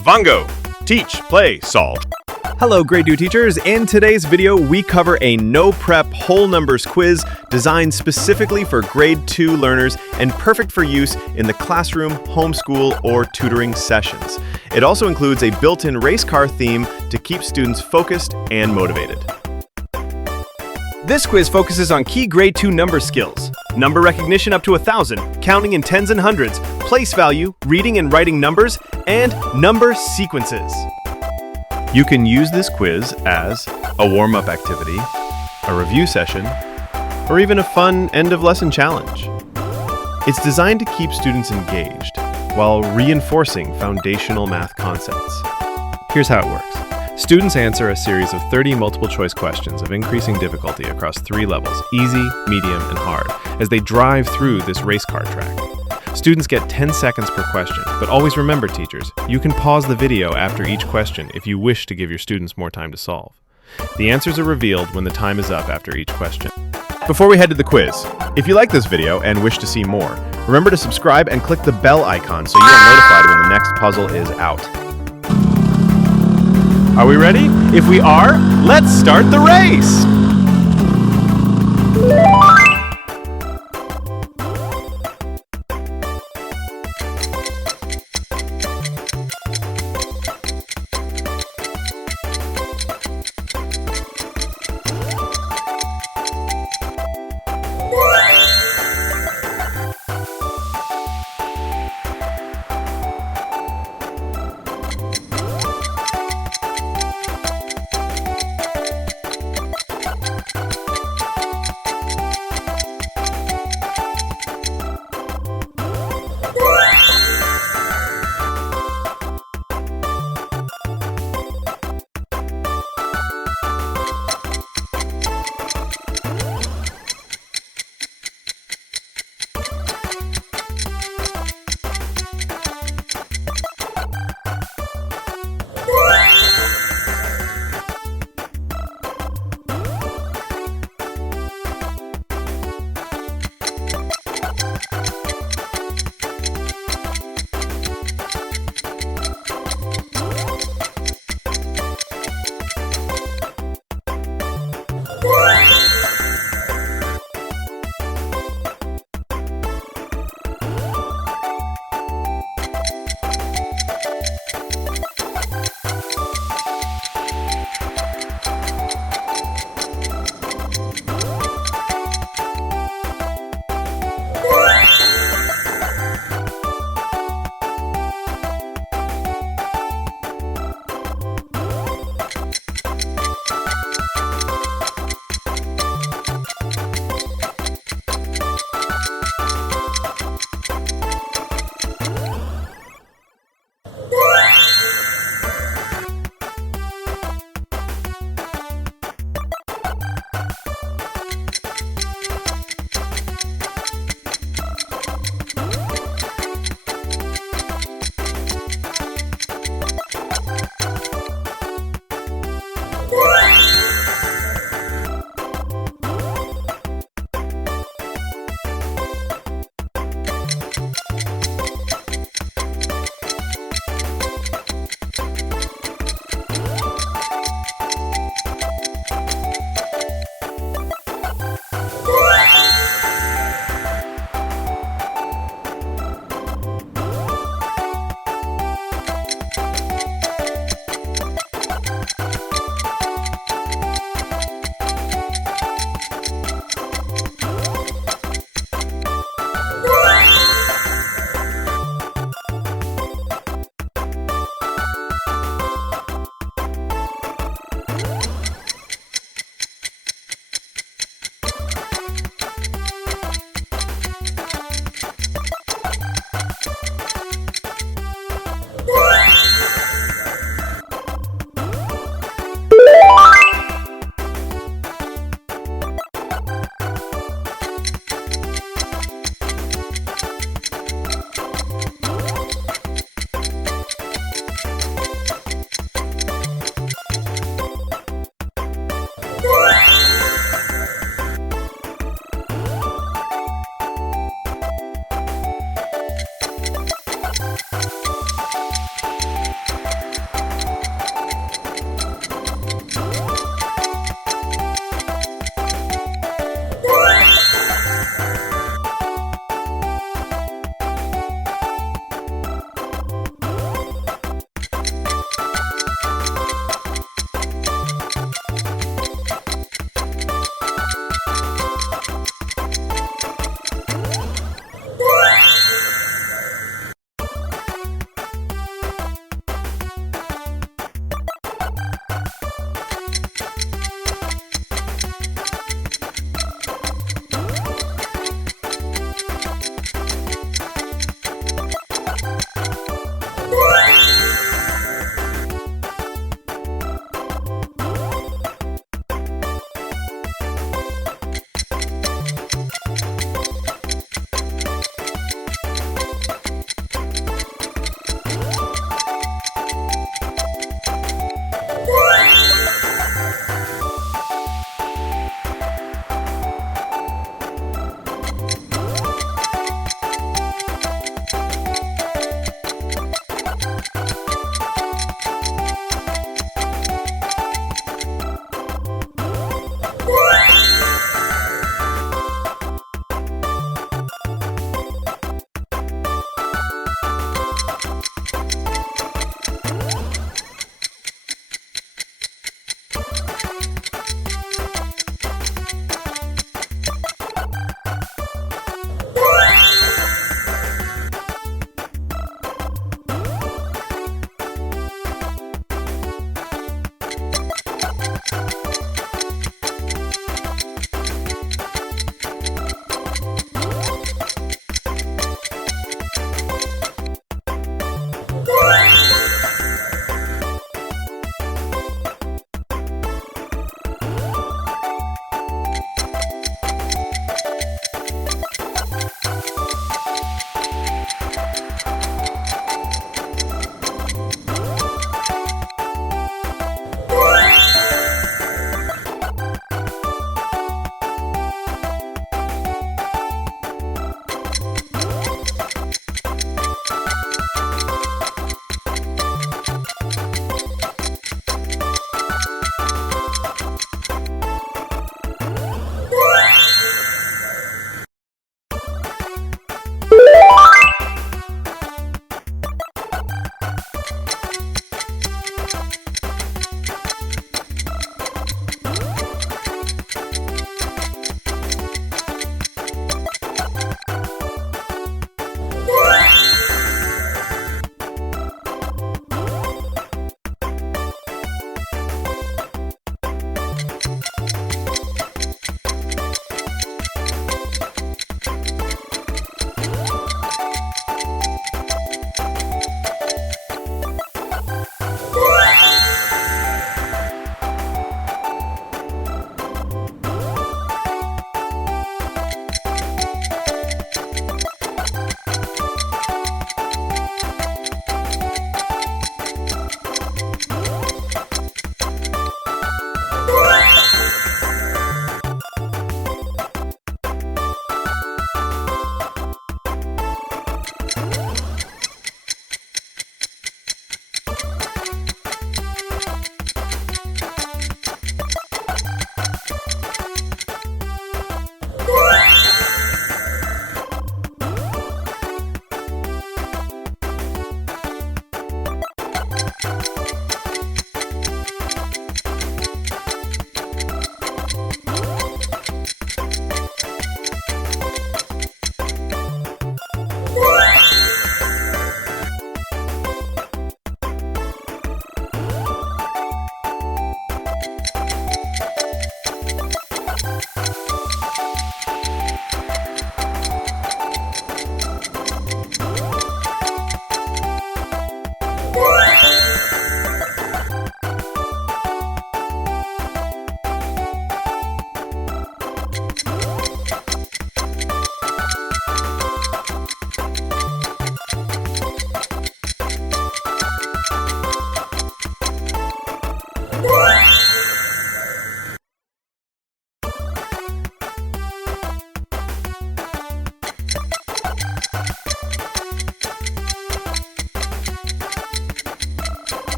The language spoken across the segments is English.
Vongo. Teach, play, solve. Hello, Grade 2 teachers. In today's video, we cover a no-prep whole numbers quiz designed specifically for Grade 2 learners and perfect for use in the classroom, homeschool, or tutoring sessions. It also includes a built-in race car theme to keep students focused and motivated. This quiz focuses on key Grade 2 number skills: number recognition up to 1,000, counting in tens and hundreds, place value, reading and writing numbers, and number sequences. You can use this quiz as a warm-up activity, a review session, or even a fun end-of-lesson challenge. It's designed to keep students engaged while reinforcing foundational math concepts. Here's how it works. Students answer a series of 30 multiple-choice questions of increasing difficulty across 3 levels, easy, medium, and hard, as they drive through this race car track. Students get 10 seconds per question, but always remember, teachers, you can pause the video after each question if you wish to give your students more time to solve. The answers are revealed when the time is up after each question. Before we head to the quiz, if you like this video and wish to see more, remember to subscribe and click the bell icon so you are notified when the next puzzle is out. Are we ready? If we are, let's start the race!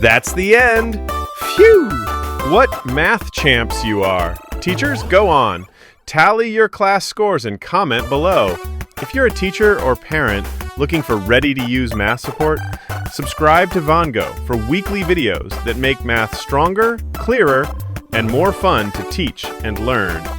That's the end. Phew! What math champs you are. Teachers, go on. Tally your class scores and comment below. If you're a teacher or parent looking for ready-to-use math support, subscribe to Vongo for weekly videos that make math stronger, clearer, and more fun to teach and learn.